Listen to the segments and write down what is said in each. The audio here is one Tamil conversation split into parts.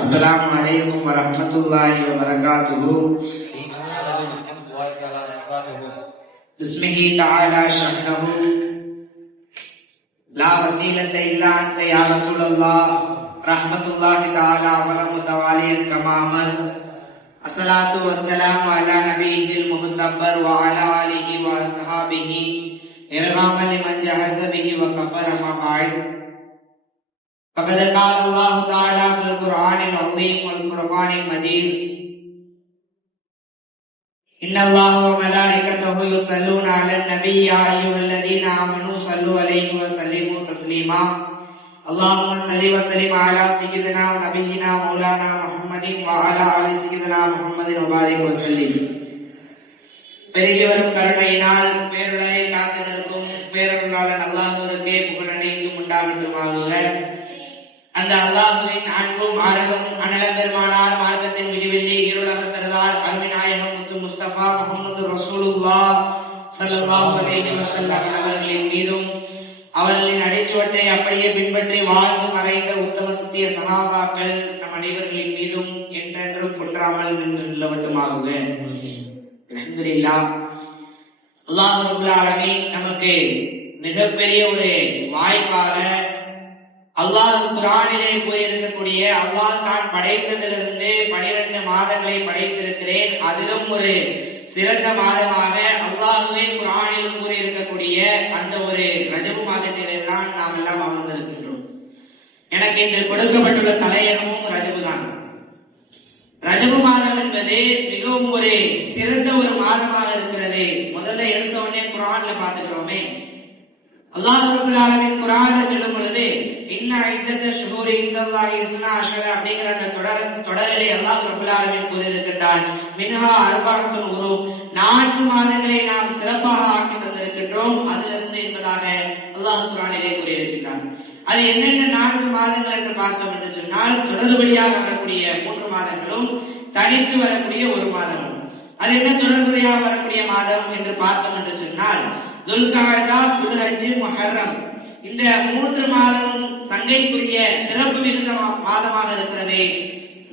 अस्सलामु अलैकुम वरहमतुल्लाहि वबरकातुहू। बिस्मिही तआला शअनुहु ला वसीलता इल्ला अंत या रसूलल्लाह रहमतुल्लाहि तआला व मुतवालियन कमा अमर। अस्सलातु वस्सलामु अला नबियिल मुहतबर व अला आलिहि व असहाबिहि इरगामन लिमन जहद बिहि व कफर मा बाद। فقد قال الله تعالى في القرآن العظيم والقرآن المجيد إن الله وملائكته يصلون على النبي يا أيها الذين آمنوا صلوا عليه وسلموا تسليما اللهم صل وسلم على سيدنا ونبينا مولانا محمد وعلى آل سيدنا محمد وبارك وسلم. பெருகி வரும் கருணையினால் பேருலகை காத்து நிற்கும் பேரருளாளன் அல்லாஹ்வுக்கே புகழ் அனைத்தும் உண்டாகட்டுமாக. அந்த அல்லாஹ்வின் அன்பும் ஆரம்பமும் அனல பெருமானார் மார்க்கத்தின் விடிவெள்ளி இருளக சரதார் அருமைநாயகம் முத்து முஸ்தபா முஹம்மது ரசூலுல்லாஹ் ஸல்லல்லாஹு அலைஹி வஸல்லம் அவர்களின் மீதும் அவர்களின் அடிச்சுவட்டை அப்படியே பின்பற்றி வாழ்ந்து மறைந்த உத்தம சத்திய சஹாபாக்கள் நம் அனைவர்களின் மீதும் என்றென்றும் குன்றாமல் நிலவட்டுமாக. அல்ஹம்துலில்லாஹ். அல்லாஹ் ரப்பல் ஆலமீன் நமக்கு மிகப்பெரிய ஒரு வாய்ப்பாக அல்லாஹ் குர்ஆனிலே கூறியிருக்கக்கூடிய அல்லாஹ் தான் படைத்ததிலிருந்து 12 மாதங்களை படைத்திருக்கிறேன், அதிலும் ஒரு சிறந்த மாதமாக அல்லாஹ்வே குர்ஆனில் கூறியிருக்கக்கூடிய அந்த ஒரு ரஜபு மாதத்திலே தான் நாம் எல்லாம் அமர்ந்திருக்கின்றோம். எனக்கு இன்று கொடுக்கப்பட்டுள்ள தலையகமும் ரஜபு தான். ரஜபு மாதம் என்பது மிகவும் ஒரு சிறந்த ஒரு மாதமாக இருக்கிறது. முதல்ல எடுத்த உடனே குர்ஆன்ல பார்த்துக்கிறோமே, அல்லாஹ் ரப்பல் ஆலமீன் குர்ஆன்ல சொல்லும் பொழுது இன்ன ஐத்தத ஷுஹூரி இன்தல்லாஹி இஸ்னா அஷர அப்படிங்கிற அந்த தொடரிலே அல்லாஹ் ரப்பல் ஆலமீன் கூறியிருக்கிறான், மின்ஹா அர்பஅத்துன் உரும், 4 மாதங்களை நாம் சிறப்பாக ஆக்கி தந்திருக்கின்றோம் அதிலிருந்து என்பதாக அல்லாஹ் குர்ஆனிலே கூறியிருக்கிறான். அது என்னென்ன 4 மாதங்கள் என்று பார்த்தோம் என்று சொன்னால், தொடர்படியாக வரக்கூடிய 3 மாதங்களும் தனித்து வரக்கூடிய ஒரு மாதமும். அது என்ன தொடர்படியாக வரக்கூடிய மாதம் என்று பார்த்தோம் என்று சொன்னால், துல்காதா, துல்ஹஜ், முஹர்ரம், இந்த 3 மாதமும் சங்கைக்குரிய சிறப்பு மிகுந்த மாதமாக இருக்கிறது.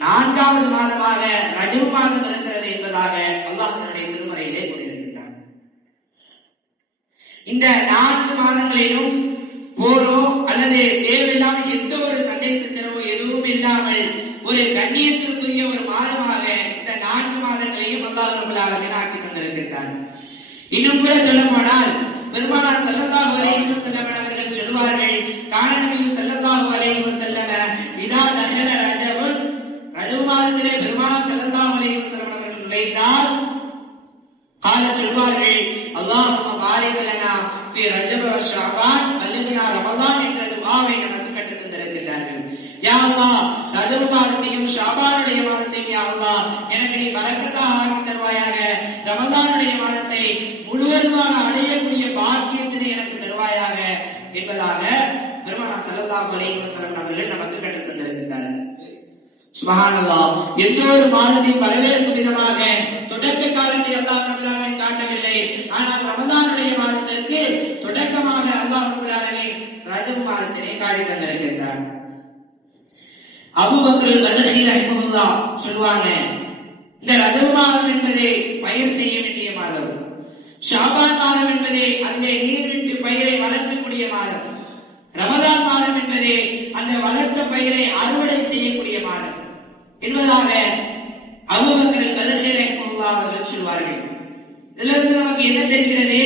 4வது மாதமாக ரஜபு மாதம் இருக்கிறது என்பதாக அல்லாஹ் தன்னுடைய திருமறையிலே கூறியிருக்கிறார். இந்த 4 மாதங்களிலும் போரோ அல்லது தேவையில்லாமல் எந்த ஒரு சண்டை சச்சரவோ எதுவும் இல்லாமல் ஒரு கண்ணியத்திற்குரிய ஒரு மாதமாக இந்த 4 மாதங்களையும் அல்லாஹ் ரப்பல் ஆலமீன் ஆக்கி தந்திருக்கிறார். இன்னும் கூட சொல்ல போனால் பெருமானார் ஸல்லல்லாஹு அலைஹி வஸல்லம் அவர்கள் சொல்வார்கள், கான நபி ஸல்லல்லாஹு அலைஹி வஸல்லம் இதா தஹல ரஜபு, ரஜபு மாதத்திலே பெருமானார் ஸல்லல்லாஹு அலைஹி வஸல்லம் அவர்கள் நுழைந்தால் கால சொல்வார்கள், அல்லாஹும்ம பாரிக் லனா ஃபீ ரஜப வ ஷஅபான் வல்லினா ரமலான் என்ற துஆவை நமக்கு கற்றுத் தந்திருக்கிறார்கள். யா அல்லாஹ், ரஜபு மாதத்தையும் ஷஅபானுடைய மாதத்தையும் யா அல்லாஹ் எனக்கு நீ பரக்கத்தாக ஆக்கி தருவாயாக, ரமலானுடைய மாதத்தை முழுவதுமாக அடையக்கூடிய பாக்கியத்தினை எனக்கு தருவாயாக என்பதாக பெருமானார் ஸல்லல்லாஹு அலைஹி வஸல்லம் அவர்கள் நமக்கு கற்றுத் தந்திருக்கிறார்கள். சுப்ஹானல்லாஹ். எந்த ஒரு மாதத்தையும் வரவேற்கும் விதமாக தொடக்க காலத்தை அல்லாஹ் ரப்பல் ஆலமீன் காட்டவில்லை. ஆனால் ரமலானுடைய மாதத்திற்கு தொடக்கமாக அல்லாஹ் ரப்பல் ஆலமீன் ரஜப் மாதத்தினை காட்டி தந்திருக்கிறார். அபூபக்கர் பதரி ரஹிமஹுல்லாஹ் சொல்வாங்க, இந்த ரஜப் மாதம் என்பது பயிர் செய்ய வேண்டிய மாதம், ஷாபான் மாதம் என்பது அதிலே நீர்விட்டு பயிரை வளர்க்கக்கூடிய மாதம், ரமலான் மாதம் என்பது அந்த வளர்த்த பயிரை அறுவடை செய்யக்கூடிய மாதம் என்பதாக அபூபக்கர் பதரி ரஹிமஹுல்லாஹ் அவர்கள் சொல்வார்கள். இதிலிருந்து நமக்கு என்ன தெரிகிறது?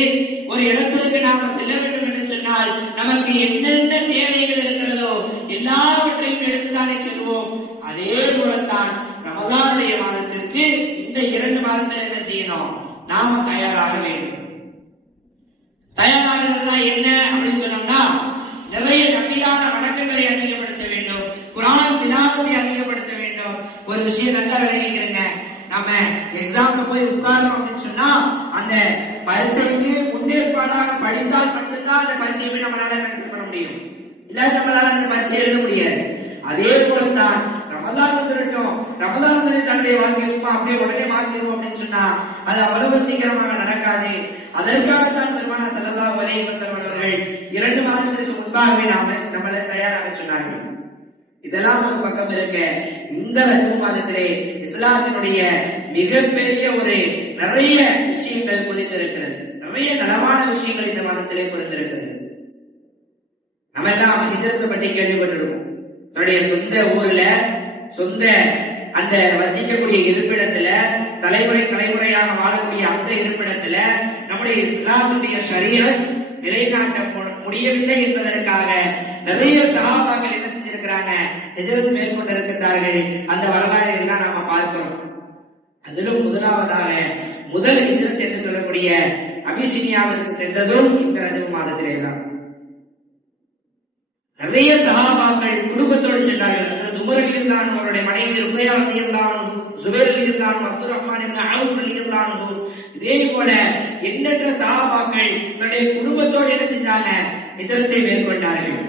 ஒரு இடத்திற்கு நாம செல்ல வேண்டும் என்று சொன்னால் நமக்கு என்னென்ன தேவைகள் இருக்கிறதோ எல்லாவற்றையும் எடுத்துத்தானே செல்வோம். அதே போலத்தான் ரமலானுடைய மாதத்திற்கு இந்த 2 மாதத்தில் என்ன செய்யணும்? நாம தயாராக வேண்டும். தயாராகிறதுனா என்ன அப்படின்னு சொன்னோம்னா, நிறைய நபியான வணக்கங்களை அதிகப்படுத்த வேண்டும், குர்ஆன் திலாவத்தை அதிகப்படுத்த வேண்டும். ஒரு விஷயம் நல்லா விளங்கிக்கிறங்க, நம்ம எக்ஸாம்ல போய் உட்கார்றோம் அப்படின்னு சொன்னா அந்த பரீட்சைக்கு முன்னேற்பாடாக படித்தால் மட்டும்தான் அந்த பரீட்சையை நம்மளால பண்ண முடியும், இல்லாட்டி நம்மளால அந்த பரீட்சை எழுத முடியாது. அதே போலத்தான் ரமலான் வந்துட்டோம், ரமலான் வந்து தன்னுடைய வாழ்க்கை சும்மா அப்படியே உடனே மாத்திடுவோம் அப்படின்னு சொன்னா அது அவ்வளவு சீக்கிரமாக நடக்காது. அதற்காகத்தான் பெருமானார் ஸல்லல்லாஹு அலைஹி வஸல்லம் அவர்கள் 2 மாதத்திற்கு முன்பாகவே நம்மளை தயாராக சொன்னார்கள். இதெல்லாம் ஒரு பக்கம் இருக்க, இந்த ரஜப் மாதத்திலே இஸ்லாத்தினுடைய மிகப்பெரிய ஒரு நிறைய விஷயங்கள் பொதிந்திருக்கிறது. நிறைய நலமான விஷயங்கள் இந்த மாதத்திலே பொதிந்திருக்கிறது. நம்ம எல்லாம் ஹிஜ்ரத் பற்றி கேள்விப்பட்டிருக்கோம். தன்னுடைய சொந்த ஊர்ல, சொந்த அந்த வசிக்கக்கூடிய இருப்பிடத்துல, தலைமுறையாக வாழக்கூடிய அந்த இருப்பிடத்துல நம்முடைய இஸ்லாமுடைய ஷரியத் நிலைநாட்ட முடியவில்லை என்பதற்காக நிறைய சஹாபாக்கள் என்ன செஞ்சிருக்கிறாங்க, ஹிஜ்ரத் மேற்கொண்டிருக்கிறார்கள். அந்த வரலாறு எல்லாம் நாம பார்க்கிறோம். அதிலும் முதலாவதாக முதல் ஹிஜ்ரத் என்று சொல்லக்கூடிய அபிசினியாவிற்கு சென்றதும் இந்த ரஜப் மாதத்திலே தான். நிறைய சஹாபாக்கள் குடும்பத்தோடு சென்றார்கள். உமர் ரலியல்லாஹு அன்ஹு அவருடைய மனைவி ருபையா ரலியல்லாஹு அன்ஹு, ஜுபைர் ரலியல்லாஹு அன்ஹு, அப்துர் ரஹ்மான் இப்னு அவுஃப் ரலியல்லாஹு அன்ஹு, இதே போல எண்ணற்ற சஹாபாக்கள் தன்னுடைய குடும்பத்தோடு என்ன செஞ்சாங்க, ஹிஜ்ரத்தை மேற்கொண்டார்கள்.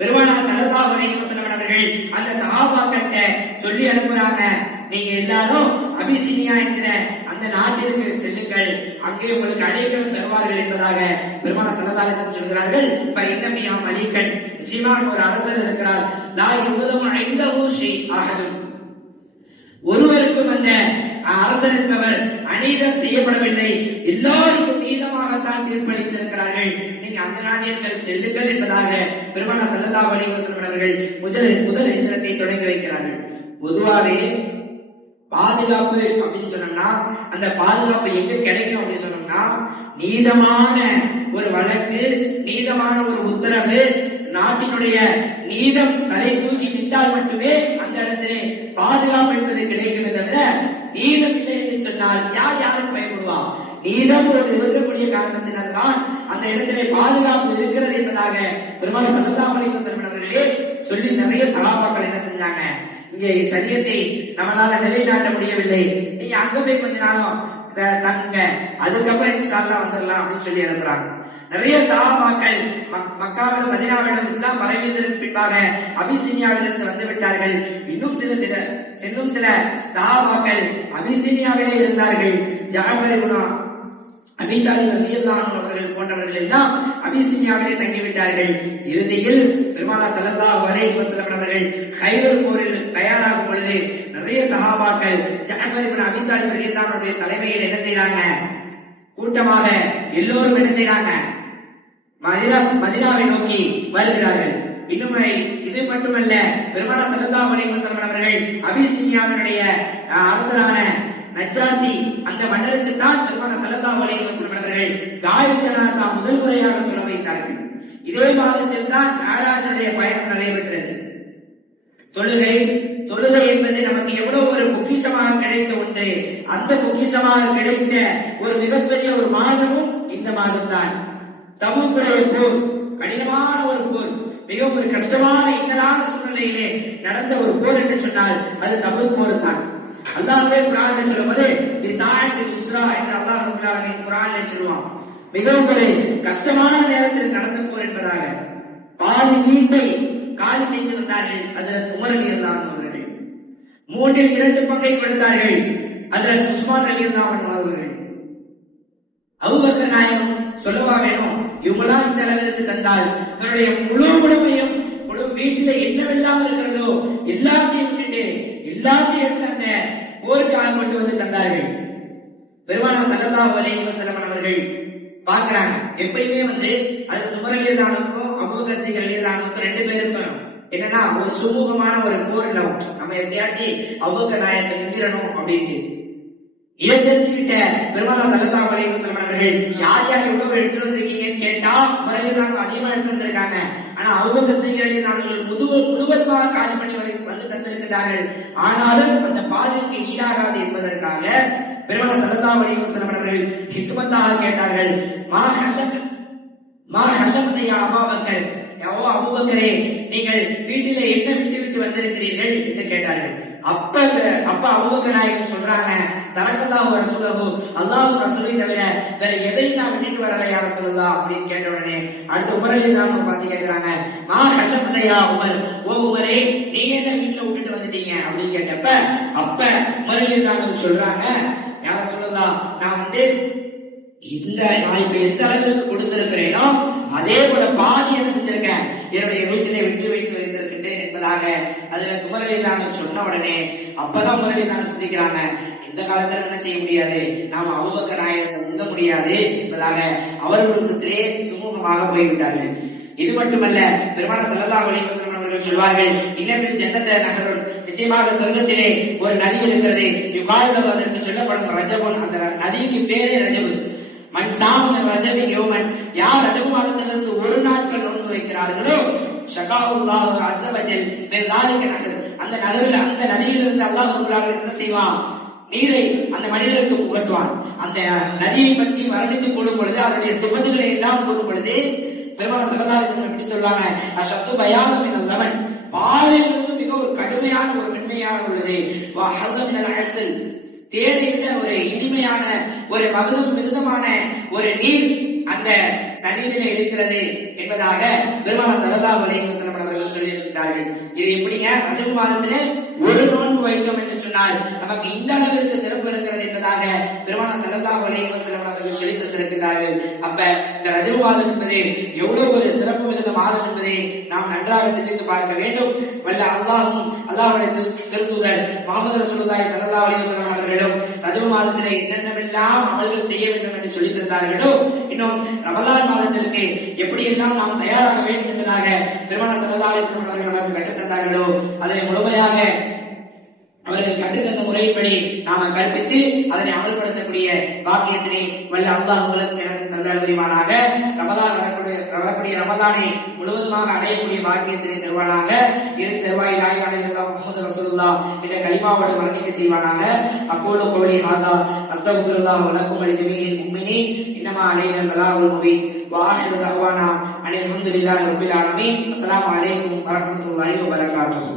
பெருமானார் ஸல்லல்லாஹு அலைஹி வஸல்லம் அவர்கள் அந்த சஹாபாக்கிட்ட சொல்லி அனுப்புறாங்க, நீங்க எல்லாரும் அபிசினியா என்கிற அந்த நாட்டிற்கு செல்லுங்கள், அங்கே உங்களுக்கு அழைக்கல் தருவார்கள் என்பதாக பெருமானார் ஸல்லல்லாஹு அலைஹி வஸல்லம் சொல்கிறார்கள். ஃபஇன்னமியா மலிகன், நிச்சயமாக ஒரு அரசர் இருக்கிறார், லா யுதமு ஐந்தஹு ஷைஅன், ஒருவருக்கும் அந்த அரசர் என்பவர் அநீதம் செய்யப்படவில்லை, எல்லாருக்கும் நீதமாகத்தான் தீர்ப்பளித்திருக்கிறார்கள், நீங்க அந்த நாட்டிற்கு செல்லுங்கள் என்பதாக பெருமானார் ஸல்லல்லாஹு அலைஹி வஸல்லம் அவர்கள் முதல் ஹிஜ்ரத்தை தொடங்கி வைக்கிறார்கள். பொதுவாகவே பாதுகாப்பு அப்படின்னு சொன்னோம்னா, அந்த பாதுகாப்பு எங்க கிடைக்கும் அப்படின்னு சொன்னோம்னா, நீதமான ஒரு வழக்கு, நீதமான ஒரு உத்தரவு, நாட்டினுடைய நீதம் தலை தூக்கி நின்றால் மட்டுமே அந்த இடத்திலே பாதுகாப்பு என்பது கிடைக்கும். தவிர நீதம் இல்லை என்று சொன்னால் யார் யாருக்கு பயப்படுவா? நீதம் ஒரு இருக்கக்கூடிய காரணத்தினால்தான் அந்த இடத்திலே பாதுகாப்பு இருக்கிறது என்பதாக பெருமானார் ஸல்லல்லாஹு அலைஹி வஸல்லம் அவர்களே சொல்லி நிறைய சஹாபாக்கள் என்ன செஞ்சாங்க, இங்கே ஷரியத்தை நம்மளால நிலைநாட்ட முடியவில்லை, நீங்க அங்க போய் கொஞ்ச நாளும் தங்க, அதுக்கப்புறம் இன்ஷா அல்லாஹ் வந்துடலாம் அப்படின்னு சொல்லி அனுப்புறாங்க. நிறைய சஹாபாக்கள் மக்காவிலும் மதீனாவிலும் இஸ்லாம் பரவியதற்கு பின்பாக அபிசீனியாவிலிருந்து வந்து விட்டார்கள். இன்னும் சில சஹாபாக்கள் அபிசீனியாவிலே இருந்தார்கள். ஜஅஃபர் இப்னு அபீ தாலிப் ரலியல்லாஹு அன்ஹு அவர்கள் போன்றவர்கள் எல்லாம் அபிசீனியாவிலே தங்கிவிட்டார்கள். இறுதியில் பெருமானார் ஸல்லல்லாஹு அலைஹி வஸல்லம் அவர்கள் கைபர் போரில் தயாராகும் பொழுது நிறைய சஹாபாக்கள் ஜஅஃபர் இப்னு அபீ தாலிப் ரலியல்லாஹு அன்ஹுடைய தலைமையில் என்ன செய்றாங்க, கூட்டமாக எல்லோரும் என்ன செய்றாங்க, மதீனாவை நோக்கி வருகிறார்கள். இன்னும் இது மட்டுமல்ல, பெருமானார் ஸல்லல்லாஹு அலைஹி வஸல்லம் அவர்கள் அபிசீனியாவினுடைய அரசரான நஜ்ஜாசி அந்த மன்னருக்கு தான் பெருமானார் ஸல்லல்லாஹு அலைஹி வஸல்லம் அவர்கள் காயித் ஜனாஸா முதல் முறையாக சொல்ல வைத்தார்கள். இதே மாதத்தில் தான் மேராஜுடைய பயணம் நடைபெற்றது. தொழுகை என்பது நமக்கு எவ்வளவு ஒரு பொக்கிஷமாக கிடைத்த ஒன்று. அந்த பொக்கிஷமாக கிடைத்த ஒரு மிகப்பெரிய ஒரு மாதமும் இந்த மாதம் தான். தபூக்குடைய போர் கடினமான ஒரு போர், மிகவும் ஒரு கஷ்டமான இன்னலான சூழ்நிலையிலே நடந்த ஒரு போர் என்று சொன்னால் அது தபூக் போர் தான். அல்லாஹ்வே குர்ஆனில் சொல்லும்போது பிசாஅத்தில் உஸ்ரா என்று அல்லாஹ் ரப்பல் ஆலமீன் குர்ஆனில் சொல்லுவான். மிகவும் ஒரு கஷ்டமான நேரத்தில் நடந்த போர் என்பதாக பாதி வீட்டை காலி செய்து வந்தார்கள் ஹஜ்ரத் உமர் ரலியல்லாஹு அன்ஹு அவர்கள். 2/3 பங்கை கொடுத்தார்கள் ஹஜ்ரத் உஸ்மான் ரலியல்லாஹு அன்ஹு அவர்கள். அபூபக்கர் நாயகம் சொல்லவா வேணும், இவங்களாம் இந்த அளவிற்கு தந்தால் தன்னுடைய முழு உடமையும் முழு வீட்டில என்னவெல்லாம் இருக்கிறதோ எல்லாத்தையும் விட்டுட்டு எல்லாத்தையும் எடுத்தாங்க, போருக்காக கொண்டு வந்து தந்தார்கள். பெருமானார் ஸல்லல்லாஹு அலைஹி வஸல்லம் அவர்கள் பாக்குறாங்க, எப்பயுமே வந்து அது உமர் ரலியல்லாஹு அன்ஹு அபூபக்கர் ரலியல்லாஹு அன்ஹு 2 பேருக்கும் என்னன்னா ஒரு சுமூகமான ஒரு போர் இல்ல, நம்ம எப்படியாச்சும் அபூபக்கர் நாயகத்தை நிந்திரணும் அப்படின்ட்டு இதை தெரிஞ்சுக்கிட்ட பெருமானார் ஸல்லல்லாஹு அலைஹி வஸல்லம் அவர்கள் யார் யார் எவ்வளவு எடுத்து வந்திருக்கீங்கன்னு கேட்டா உமர் ரலியல்லாஹு அன்ஹு அதிகமா எடுத்து வந்திருக்காங்க. ஆனா அபூபக்கர் ரலியல்லாஹு அன்ஹு முழுவதுமாக காலி பண்ணி வந்து தந்திருக்கிறார்கள். ஆனாலும் அந்த பாதிக்கு ஈடாகாது என்பதற்காக பெருமானார் ஸல்லல்லாஹு அலைஹி வஸல்லம் அவர்கள் ஹிக்மத்தாக கேட்டார்கள், மா ஹல்லம்த யா அபூபக்கர், ஓ அபூபக்கரே நீங்கள் வீட்டிலே என்ன விட்டு வந்திருக்கிறீர்கள் என்று கேட்டார்கள். அப்ப அபூபக்கர் நாயகம் சொல்றாங்க, தரக்கல்லாஹு ரசூலஹு, அல்லாஹ் ரசூலை தவிர வேற எதையும் நான் விட்டுட்டு வரல யா ரசூலுல்லாஹ் அப்படின்னு கேட்ட உடனே அடுத்து உமர் ரலியல்லாஹு அன்ஹு பார்த்து கேக்குறாங்க, மா ஹல்லம்த யா உமர், ஓ உமரே நீங்க என்ன வீட்டுல விட்டுட்டு வந்துட்டீங்க அப்படின்னு கேட்டப்ப உமர் ரலியல்லாஹு அன்ஹு சொல்றாங்க, யா ரசூலுல்லாஹ் நான் வந்து நான் இப்ப எந்த அளவுக்கு கொடுத்திருக்கிறேனோ அதே போல பாதி என்ன செஞ்சிருக்கேன், என்னுடைய வீட்டிலே விட்டு வைத்து வைத்திருக்கின்றேன் என்பதாக அதுல குமரலிதான சொன்ன உடனே அப்பதான் குமரலிதான சிந்திக்கிறாங்க, இந்த காலத்துல என்ன செய்ய முடியாது, நாம அபூபக்கர் நாயகத்தை முந்த முடியாது என்பதாக அவர்களுக்கு சுமூகமாக போய்விட்டார்கள். இது மட்டுமல்ல, பெருமான ஸல்லல்லாஹு அலைஹி வஸல்லம் அவர்கள் சொல்வார்கள், இன்னபில் ஜன்னத நஹருன், நிச்சயமாக சொர்க்கத்திலே ஒரு நதி இருக்கிறது, யுகால் அதற்கு சொல்லப்படும் ரஜபுன், அந்த நதிக்கு பேரே ரஜபு. மன் சாம ரஜபின் யௌமன், யார் ரஜபு மாதத்திலிருந்து ஒரு நாட்கள் நோன்பு வைக்கிறார்களோ ஷகாவுல்லாஹு அஸ்ஸ வஜல் மின் ذلك நஹர், அந்த நகரில் அந்த நதியிலிருந்து அல்லாஹ் ரப்பல் என்ன செய்வான், நீரை அந்த மனிதருக்கு புகட்டுவான். அந்த நதியை பற்றி வர்ணித்துக் கொள்ளும் பொழுது அவருடைய சிபத்துகளை எல்லாம் கூறும் பொழுது பெருமான ஸல்லல்லாஹு அலைஹி வஸல்லம் எப்படி சொல்றாங்க, அஷத்து பயானம் மினல் லபன், பாலில் மிக ஒரு கடுமையான ஒரு மென்மையாக உள்ளது, வா ஹஸம் மினல் அஸ்ல், தேனை விட ஒரு இனிமையான ஒரு மதுரம் மிகுதமான ஒரு நீர் அந்த நதியிலே இருக்கிறது என்பதாக பெருமான ஸல்லல்லாஹு அலைஹி வஸல்லம் அவர்கள் சொல்லியிருக்கிறார்கள். இது எப்படிங்க, ரஜபு மாதத்திலே ஒரு நோன்பு வைத்தோம் என்று சொன்னால் நமக்கு இந்த அளவிற்கு சிறப்பு இருக்கிறது என்பதாக பெருமான ஸல்லல்லாஹு அலைஹி வஸல்லம் அவர்கள் சொல்லி தந்திருக்கிறார்கள். அப்ப இந்த ரஜபு மாதம் என்பது எவ்வளவு ஒரு சிறப்பு மிகுந்த மாதம் என்பதை நாம் நன்றாக சிந்தித்து பார்க்க வேண்டும். வல்ல அல்லாஹ்வும் அல்லாஹ்வுடைய திருத்தூதர் முஹம்மது ரசூலுல்லாஹி ஸல்லல்லாஹு அலைஹி வஸல்லம் அவர்களும் ரஜபு மாதத்திலே என்னென்னவெல்லாம் அமல்கள் செய்ய வேண்டும் என்று சொல்லி தந்தார்களோ, இன்னும் ரமலான் மாதத்திற்கு எப்படி எல்லாம் நாம் தயாராக வேண்டும் என்பதாக பெருமான ஸல்லல்லாஹு அலைஹி வஸல்லம் அவர்கள் கற்றுத் தந்தார்களோ அதனை முழுமையாக அவர்கள் கற்றுத்தந்த முறைப்படி நாம கற்பித்து அதனை அமல்படுத்தக்கூடிய பாக்கியத்தினை வல்ல அல்லாஹ் உங்களுக்கு தந்தால் புரிவானாக. ரமலான் வரக்கூடிய ரமலானை முழுவதுமாக அடையக்கூடிய பாக்கியத்தினை தருவானாக. இறுதி தருவாய் லா இலாஹா இல்லல்லாஹ் முஹம்மது ரசூலுல்லாஹ் என்ற கலிமாவோடு மரணிக்க செய்வானாக. அக்கூலு கௌலி ஹாதா அஸ்தக்ஃபிருல்லாஹ் வ லக்கும் வ லிஜமீஇல் முஃமினீன் இன்னமா அலைனா பலாகுல் முபீன் வ ஆஷிரு தஅவானா அனில் ஹம்துலில்லாஹி ரப்பில் ஆலமீன். அஸ்ஸலாமு அலைக்கும் வ ரஹ்மத்துல்லாஹி வ பரகாத்துஹு.